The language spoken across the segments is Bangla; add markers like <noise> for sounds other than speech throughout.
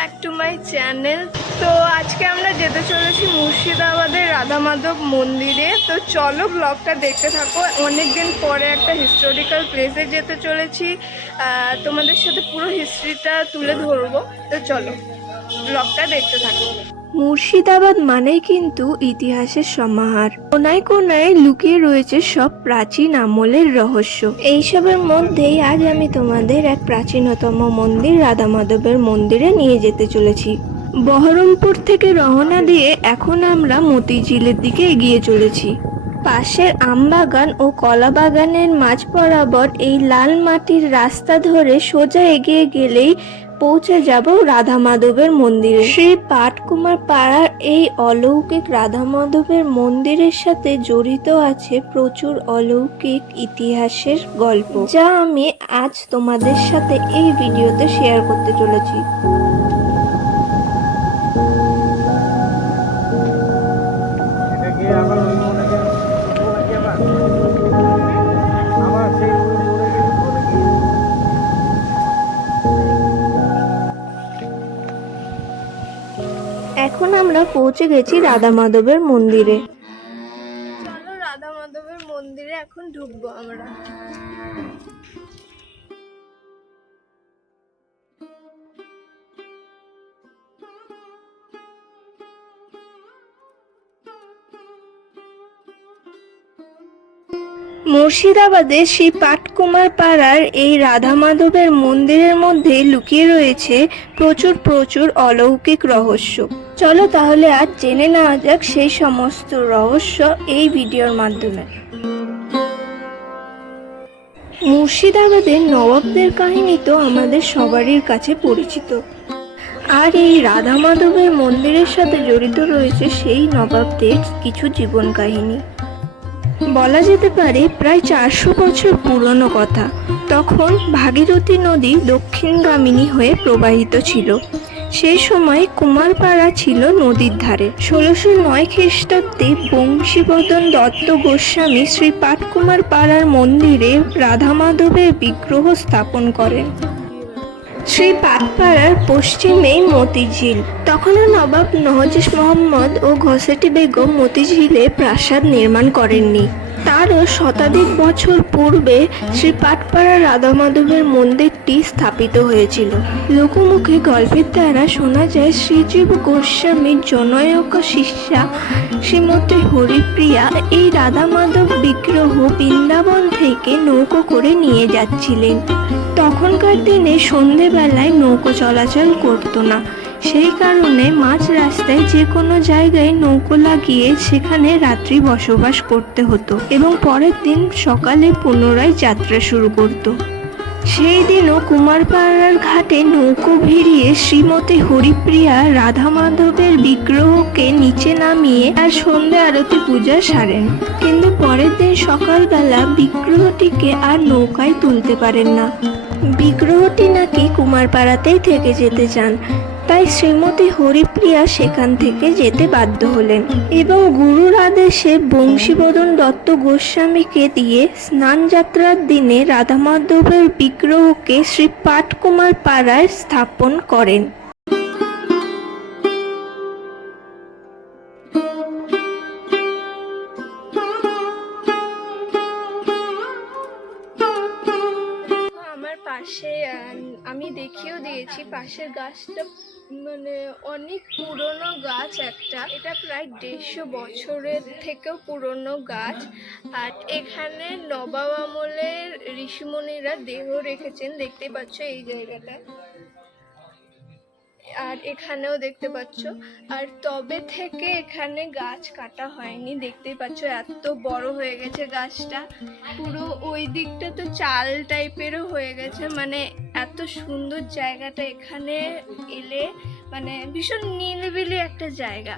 ব্যাক টু মাই চ্যানেল তো আজকে আমরা যেতে চলেছি মুর্শিদাবাদের রাধা মাধব মন্দিরে। তো চলো ব্লগটা দেখতে থাকো। অনেক দিন পরে একটা হিস্টোরিক্যাল প্লেসে যেতে চলেছি। তোমাদের সাথে পুরো হিস্ট্রিটা তুলে ধরবো। তো চলো ব্লগটা দেখতে থাকো। মুর্শিদাবাদ মানে কিন্তু ইতিহাসের সমাহার। কোনায় কোনায় লুকিয়ে রয়েছে সব প্রাচীন আমলের রহস্য। এইসবের মধ্যেই আজ আমি তোমাদের এক প্রাচীনতম মন্দির রাধা মাধবের মন্দিরে নিয়ে যেতে চলেছি। বহরমপুর থেকে রহনা দিয়ে এখন আমরা মতিঝিলের দিকে এগিয়ে চলেছি। পাশের আমবাগান ও কলা বাগানের মাঝ বরাবর এই লাল মাটির রাস্তা ধরে সোজা এগিয়ে গেলেই পৌঁছে যাব রাধা মাধবের মন্দিরে। শ্রী পাটকুমার পাড়ার এই অলৌকিক রাধা মাধবের মন্দিরের সাথে জড়িত আছে প্রচুর অলৌকিক ইতিহাসের গল্প, যা আমি আজ তোমাদের সাথে এই ভিডিওতে শেয়ার করতে চলেছি। পৌঁছে গেছি রাধা মাধবের মন্দিরে। চলো রাধা মাধবের মন্দিরে এখন ঢুকবো আমরা। মুর্শিদাবাদের শ্রী পাটকুমার পাড়ার এই রাধা মাধবের মন্দিরের মধ্যে লুকিয়ে রয়েছে প্রচুর প্রচুর অলৌকিক রহস্য। চলো তাহলে আজ জেনে নেওয়া যাক সেই সমস্ত রহস্য এই ভিডিওর মাধ্যমে। মুর্শিদাবাদের নবাবদের কাহিনী তো আমাদের সবারই কাছে পরিচিত। আর এই রাধা মাধবের মন্দিরের সাথে জড়িত রয়েছে সেই নবাবদের কিছু জীবন কাহিনী। বলা যেতে পারে প্রায় চারশো বছর পুরনো কথা। তখন ভাগীরথী নদী দক্ষিণগামিনী হয়ে প্রবাহিত ছিল। সেই সময় কুমারপাড়া ছিল নদীর ধারে। ষোলোশো নয় খ্রিস্টাব্দে বংশীবদন দত্ত গোস্বামী শ্রী পাটকুমার পাড়ার মন্দিরে রাধা মাধবের বিগ্রহ স্থাপন করেন। শ্রী পাটপাড়ার পশ্চিমে মতিঝিল। তখনও নবাব নওয়াজ মোহাম্মদ ও ঘসেটি বেগম মতিঝিলে প্রাসাদ নির্মাণ করেননি। তারও শতাধিক বছর পূর্বে শ্রী পাটপাড়া রাধা মাধবের মন্দিরটি স্থাপিত হয়েছিল। লোকমুখে গল্পের দ্বারা শোনা যায়, শ্রীজীব গোস্বামীর জনয়ক শিষ্যা শ্রীমতী হরিপ্রিয়া এই রাধা মাধব বিগ্রহ বৃন্দাবন থেকে নৌকো করে নিয়ে যাচ্ছিলেন। তখনকার দিনে সন্ধেবেলায় নৌকো চলাচল করতো না। সেই কারণে মাঝ রাস্তায় যে কোনো জায়গায় নৌকো লাগিয়ে সেখানে রাত্রি বসবাস করতে হতো এবং পরের দিন সকালে পুনরায় যাত্রা শুরু করত। সেই দিনও কুমারপাড়ার ঘাটে নৌকো ভিড়িয়ে শ্রীমতী হরিপ্রিয়া রাধা মাধবের বিগ্রহকে নিচে নামিয়ে আর সন্ধে আরতি পূজা সারেন। কিন্তু পরের দিন সকালবেলা বিগ্রহটিকে আর নৌকায় তুলতে পারেন না। বিগ্রহটি নাকি কুমারপাড়াতেই থেকে যেতে চান। তাই শ্রীমতী হরিপ্রিয়া সেখান থেকে যেতে বাধ্য হলেন এবং গুরুর আদেশে বংশীবদন দত্ত গোস্বামীকে দিয়ে স্নান যাত্রার দিনে রাধা মাধবের বিগ্রহকে শ্রী পাটকুমার পাড়ায় স্থাপন করেন। পাশে আমি দেখিয়েও দিয়েছি, পাশের গাছটা মানে অনেক পুরনো গাছ একটা। এটা প্রায় দেড়শো বছরের থেকেও পুরনো গাছ। আর এখানে নবাব আমলের ঋষিমণিরা দেহ রেখেছেন। দেখতে পাচ্ছ এই জায়গাটায় আর এখানেও দেখতে পাচ্ছ। আর তবে থেকে এখানে গাছ কাটা হয়নি, দেখতেই পাচ্ছ এত বড় হয়ে গেছে গাছটা। পুরো ওই দিকটা তো চাল টাইপেরও হয়ে গেছে মানে এত সুন্দর জায়গাটা এখানে এলে মানে ভীষণ নীলবিলি একটা জায়গা।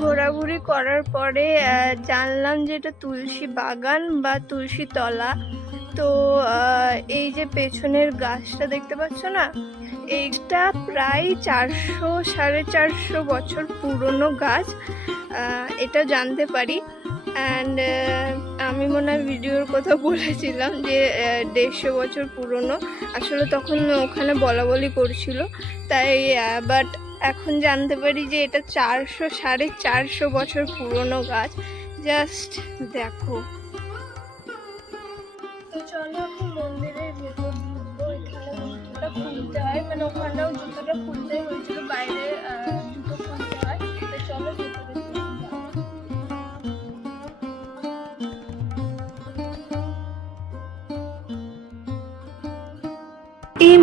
ঘোরাঘুরি করার পরে জানলাম যে এটা তুলসী বাগান বা তুলসী তলা। তো এই যে পেছনের গাছটা দেখতে পাচ্ছ না? এইটা প্রায় চারশো সাড়ে চারশো বছর পুরনো গাছ। এটা জানতে পারি। অ্যান্ড আমি মনে হয় ভিডিওর কথা <laughs> বলেছিলাম যে দেড়শো বছর পুরনো। আসলে তখন ওখানে বলা বলি করছিল। তাই বাট এখন জানতে পারি যে এটা চারশো, সাড়ে চারশো বছর পুরনো গাছ। জাস্ট দেখো। মানে ওখানটাও জুতোটা খুলতে হয়েছিল। বাইরে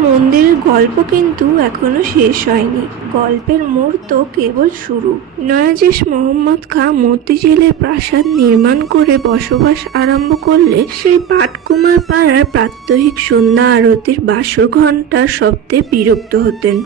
মন্দিরের গল্প কিন্তু এখনও শেষ হয়নি। গল্পের মোড় তো কেবল শুরু। নয়াজিস মোহাম্মদ খাঁ মতিঝিলের প্রাসাদ নির্মাণ করে বসবাস আরম্ভ করলে সেই পাটকুমার পাড়ার প্রাত্যহিক সন্ধ্যা আরতির বাসর ঘণ্টার শব্দে বিরক্ত হতেন।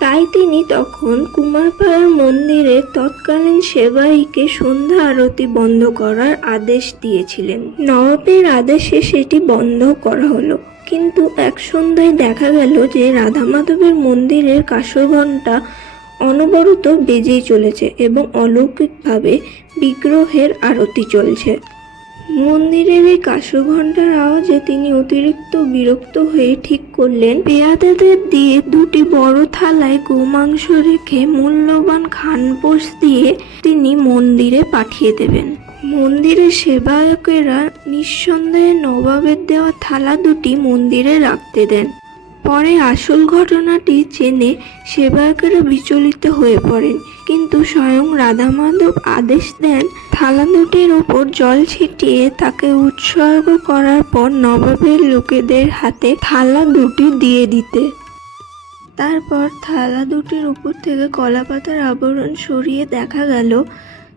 তাই তিনি তখন কুমারপাড়ার মন্দিরে তৎকালীন সেবাইকে সন্ধ্যা আরতি বন্ধ করার আদেশ দিয়েছিলেন। নবাবের আদেশে সেটি বন্ধ করা হলো। কিন্তু এক সন্ধ্যায় দেখা গেল যে রাধা মাধবের মন্দিরের কাসর অনবরত বেজেই চলেছে এবং অলৌকিকভাবে বিগ্রহের আরতি চলছে। মন্দিরের এই কাসর আওয়াজে তিনি অতিরিক্ত বিরক্ত হয়ে ঠিক করলেন, পেয়াদাদের দিয়ে দুটি বড় থালায় গোমাংস রেখে মূল্যবান খানপোষ দিয়ে তিনি মন্দিরে পাঠিয়ে দেবেন। মন্দিরের সেবায়কেরা নিঃসন্দেহে নবাবের দেওয়া থালা দুটি মন্দিরে রাখতে দেন। পরে আসল ঘটনাটি জেনে সেবায়কেরা বিচলিত হয়ে পড়েন। কিন্তু স্বয়ং রাধা মাধব আদেশ দেন, থালা দুটির ওপর জল ছিটিয়ে তাকে উৎসর্গ করার পর নবাবের লোকেদের হাতে থালা দুটি দিয়ে দিতে। তারপর থালা দুটির উপর থেকে কলাপাতার আবরণ সরিয়ে দেখা গেল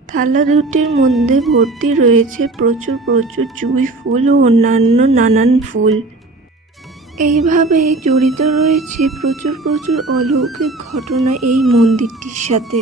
থালা দুটির মধ্যে ভর্তি রয়েছে প্রচুর প্রচুর জুঁই ফুল ও অন্যান্য নানান ফুল। এইভাবে জড়িত রয়েছে প্রচুর প্রচুর অলৌকিক ঘটনা এই মন্দিরটির সাথে।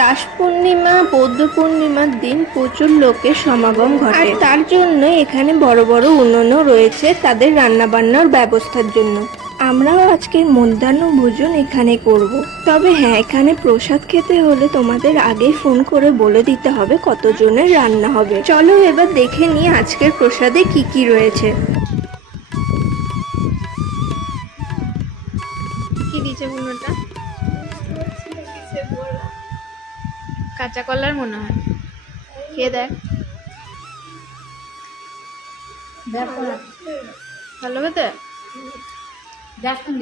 রাস পূর্ণিমা বৌদ্ধ পূর্ণিমার দিন প্রচুর লোকের সমাগম ঘটে। আর তার জন্য এখানে বড় বড় উনুনও রয়েছে তাদের রান্নাবান্নার ব্যবস্থার জন্য। আমরাও আজকের মধ্যাহ্ন ভোজন এখানে করব। তবে হ্যাঁ এখানে প্রসাদ খেতে হলে তোমাদের আগে ফোন করে বলে দিতে হবে কতজনের রান্না হবে। চলো এবার দেখে নিই আজকের প্রসাদে কি কি রয়েছে। কি দিয়েছে বুনোটা কাঁচা কলার মনে হয়। খেয়ে দেখ। ভালো হবে তো দেখুন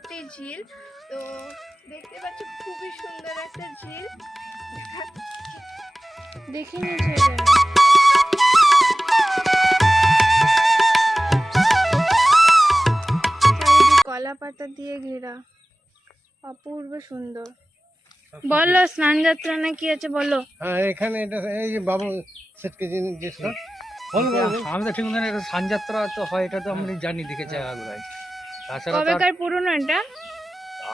দেয়া ঝিল। তো দেখতে পাচ্ছ খুবই সুন্দর একটা ঝিল। দেখে নিয়েছে কলা পাতা দিয়ে ঘেরা। অপূর্ব সুন্দর। বলো স্নান যাত্রা না কি আছে? বলো। হ্যাঁ এখানে এটা এই যে বাবু সেটকে জিনিস আমি তো ঠিক মতন এটা সানযাত্রা তো হয় এটা তো আমরা জানি দেখেছি তো আর- কবেকার পুরনো এটা?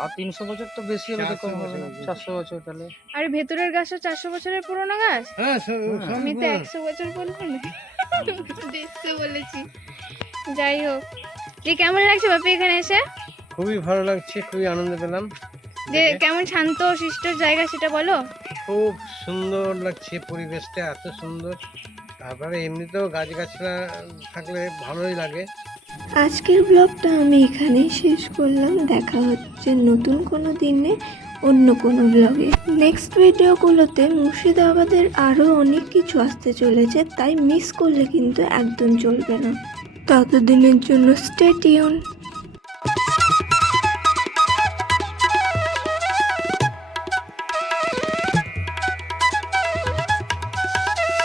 আর তিনশো বছর তো বেশি হবে তো কম হবে না। বছর। চারশো বছর তাহলে। আর ভেতরের গাছটা চারশো বছরের পুরনো গাছ? হ্যাঁ সব আমি তো। একশো বছর বলব না। দেড়শো বলেছি। যাই হোক। যে কেমন লাগছে বাপি এখানে এসে? খুবই ভালো লাগছে খুবই আনন্দ পেলাম। যে কেমন শান্ত শিষ্ট জায়গা সেটা বলো। খুব সুন্দর লাগছে পরিবেশটা এত সুন্দর। তারপরে এমনিতেও গাছগাছরা থাকলে ভালোই লাগে। আজকের ব্লগটা আমি এখানেই শেষ করলাম। দেখা হচ্ছে নতুন কোনো দিনে অন্য কোনো ব্লগে। নেক্সট ভিডিওগুলোতে মুর্শিদাবাদের আরও অনেক কিছু আসতে চলেছে, তাই মিস করলে কিন্তু একদম চলবে না। ততদিনের জন্য স্টে টিউন